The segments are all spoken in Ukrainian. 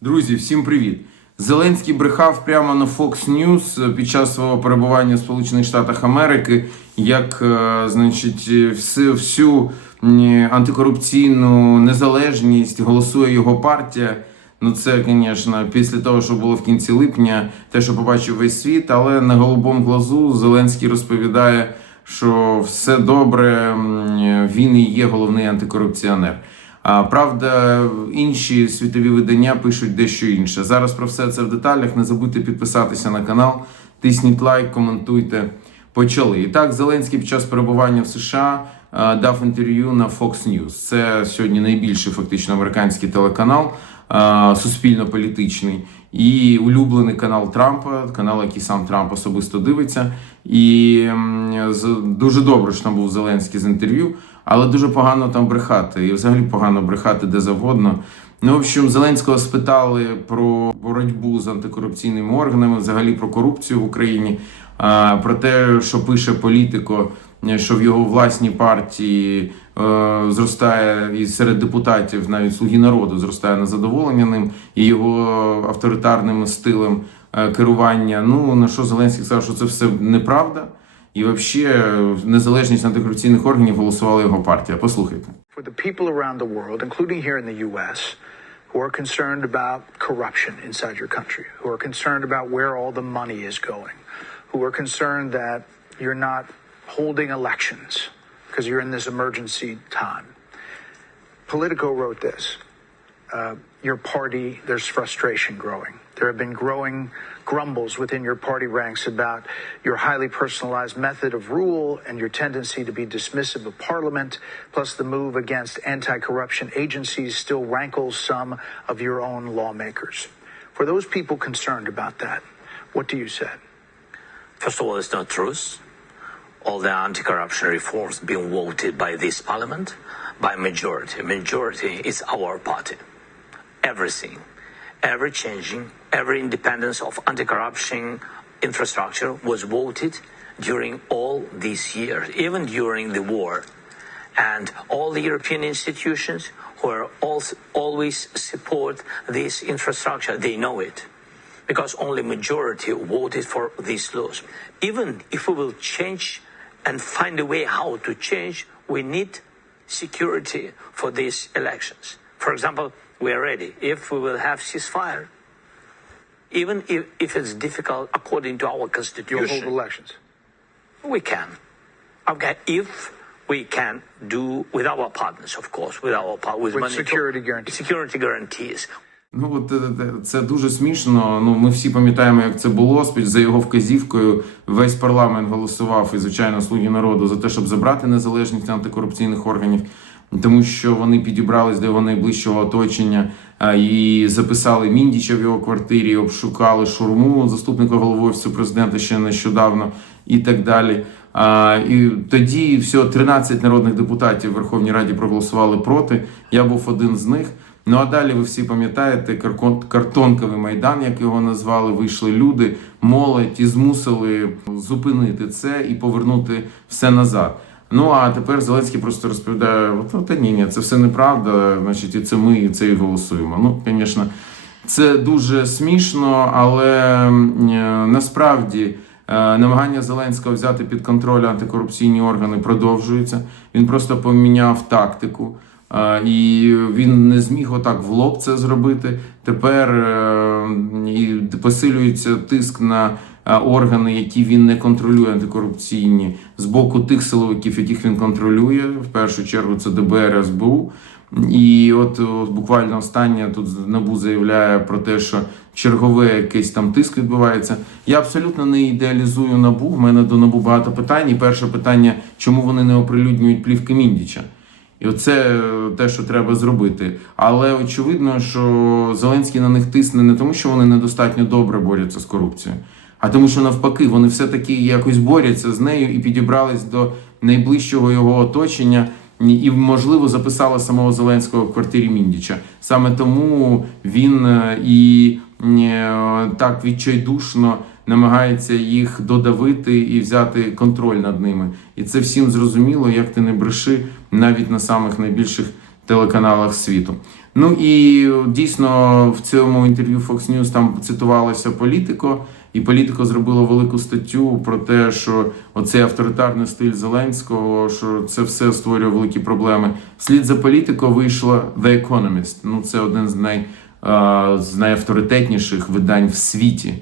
Друзі, всім привіт! Зеленський брехав прямо на Fox News під час свого перебування в Сполучених Штатах Америки, як е, значить, всю, всю антикорупційну незалежність голосує його партія. Ну, це, звісно, після того, що було в кінці липня, те, що побачив весь світ, але на голубому глазу Зеленський розповідає, що все добре, він і є головний антикорупціонер. Правда, інші світові видання пишуть дещо інше. Зараз про все це в деталях. Не забудьте підписатися на канал, тисніть лайк, коментуйте. Почали. І так, Зеленський під час перебування в США дав інтерв'ю на Fox News. Це сьогодні найбільший фактично американський телеканал, суспільно-політичний і улюблений канал Трампа, канал, який сам Трамп особисто дивиться. І дуже добре, що там був Зеленський з інтерв'ю, але дуже погано там брехати. І взагалі погано брехати де завгодно. Ну, в общем, Зеленського спитали про боротьбу з антикорупційними органами, взагалі про корупцію в Україні, про те, що пише політико, що в його власній партії е, зростає і серед депутатів, навіть слуги народу, зростає незадоволення ним і його авторитарним стилем е, керування. Ну на що Зеленський сказав, що це все неправда, і взагалі незалежність антикорупційних органів голосувала його партія. Послухайте. for the people around the world, including here in the U.S., who are concerned about corruption inside your country, who are concerned about where all the money is going, who are concerned that you're not holding elections because you're in this emergency time. Politico wrote this. Uh, your party, there's frustration growing. There have been growing grumbles within your party ranks about your highly personalized method of rule and your tendency to be dismissive of parliament, plus the move against anti corruption agencies still rankles some of your own lawmakers. For those people concerned about that, what do you say? First of all, it's not truth. All the anti-corruption reforms being voted by this parliament by majority. Majority is our party. Everything, every changing, every independence of anti-corruption infrastructure was voted during all these years, even during the war. And all the European institutions who are also always support this infrastructure, they know it because only majority voted for these laws. Even if we will change and find a way how to change, we need security for these elections. For example, we are ready if we will have ceasefire. Even if, if it's difficult according to our constitution, hold elections. we can. Okay, if we can do with our partners, of course, with our with, With money- security guarantees. security guarantees. Ну от е, е, це дуже смішно. Ну ми всі пам'ятаємо, як це було. За його вказівкою весь парламент голосував і звичайно слуги народу за те, щоб забрати незалежність антикорупційних органів, тому що вони підібрались до його найближчого оточення і записали Міндіча в його квартирі, обшукали шурму заступника голови президента ще нещодавно і так далі. А, і тоді всього 13 народних депутатів в Верховній Раді проголосували проти. Я був один з них. Ну а далі ви всі пам'ятаєте картонковий майдан, як його назвали. Вийшли люди, молодь і змусили зупинити це і повернути все назад. Ну а тепер Зеленський просто розповідає: от, «Ну, та ні, ні, це все неправда. Значить, і це ми і це і голосуємо. Ну, звісно, це дуже смішно, але е, насправді. Е, Намагання Зеленського взяти під контроль антикорупційні органи продовжується. Він просто поміняв тактику. Е, І він не зміг отак в лоб це зробити. Тепер і посилюється тиск на органи, які він не контролює антикорупційні з боку тих силовиків, яких він контролює. В першу чергу це ДБР СБУ. І от, от буквально останнє тут НАБУ заявляє про те, що чергове якийсь там тиск відбувається. Я абсолютно не ідеалізую НАБУ. В мене до НАБУ багато питань. І перше питання, чому вони не оприлюднюють плівки Міндіча? І оце е, те, що треба зробити. Але очевидно, що Зеленський на них тисне не тому, що вони недостатньо добре борються з корупцією, а тому, що навпаки, вони все-таки якось борються з нею і підібрались до найближчого його оточення. І, можливо, записали самого Зеленського в квартирі Міндіча. Саме тому він е, і е, так відчайдушно намагається їх додавити і взяти контроль над ними. І це всім зрозуміло, як ти не бреши навіть на самих найбільших телеканалах світу. Ну і дійсно в цьому інтерв'ю Fox News там цитувалося політико, і політико зробило велику статтю про те, що оцей авторитарний стиль Зеленського, що це все створює великі проблеми. Вслід за політико вийшло The Economist. Ну це один з най з найавторитетніших видань в світі.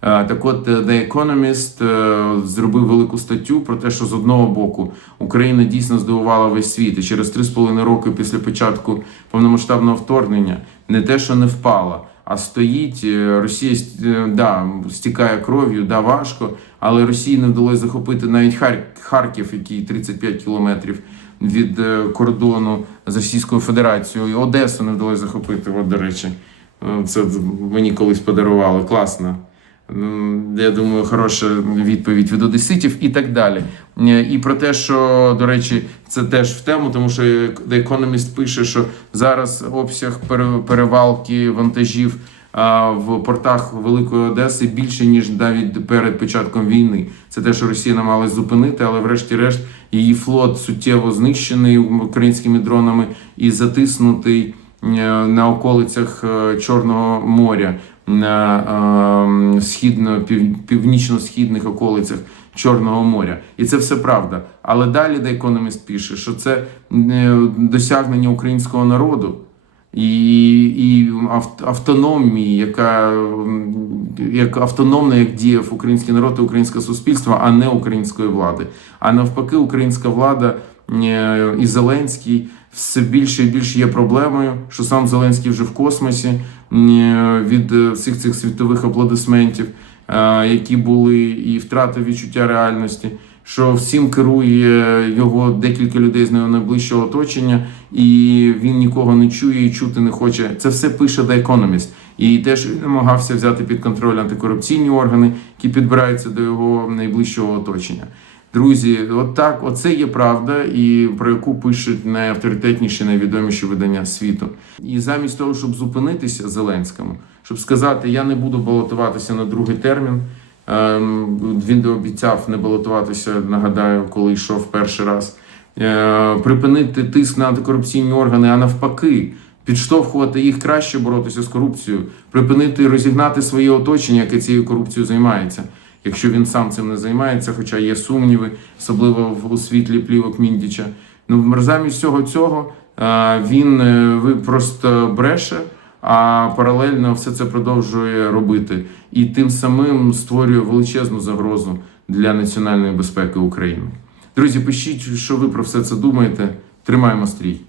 Так от, е, The Economist е, зробив велику статтю про те, що з одного боку Україна дійсно здивувала весь світ, і через 3,5 роки після початку повномасштабного вторгнення не те, що не впала, а стоїть. е, Росія е, да, стікає кров'ю, да, важко, але Росії не вдалося захопити навіть Хар- Харків, який 35 кілометрів від е, кордону з Російською Федерацією. І Одесу не вдалося захопити. От, до речі, це мені колись подарували. Класно. Я думаю, хороша відповідь від одеситів і так далі. Е, І про те, що до речі, це теж в тему, тому що The Economist пише, що зараз обсяг пере- перевалки вантажів в портах Великої Одеси більше ніж навіть перед початком війни. Це те, що Росія намагалась зупинити, але врешті-решт її флот суттєво знищений українськими дронами і затиснутий е, на околицях е, Чорного моря, східно пів, північно-східних околицях Чорного моря. І це все правда. Але далі The Economist пише, що це е, досягнення українського народу і, і автономії, яка як автономна, як діяв український народ і українське суспільство, а не української влади. А навпаки, українська влада е, і Зеленський все більше і більше є проблемою, що сам Зеленський вже в космосі е, від е, всіх цих світових аплодисментів, е, які були, і втратив відчуття реальності. Що всім керує його декілька людей з найближчого оточення, і він нікого не чує і чути не хоче. Це все пише The Economist. І теж намагався взяти під контроль антикорупційні органи, які підбираються до його найближчого оточення. Друзі, от так, оце є правда, і про яку пишуть найавторитетніші, найвідоміші видання світу. І замість того, щоб зупинитися Зеленському, щоб сказати, я не буду балотуватися на другий термін. ем, Він обіцяв не балотуватися, нагадаю, коли йшов перший раз. Е, Припинити тиск на антикорупційні органи, а навпаки, підштовхувати їх краще боротися з корупцією, припинити розігнати своє оточення, яке цією корупцією займається. Якщо він сам цим не займається, хоча є сумніви, особливо в- у світлі плівок Міндіча. Ну замість всього цього е, він е, просто бреше, а паралельно все це продовжує робити, і тим самим створює величезну загрозу для національної безпеки України. Друзі, пишіть, що ви про все це думаєте. Тримаємо стрій.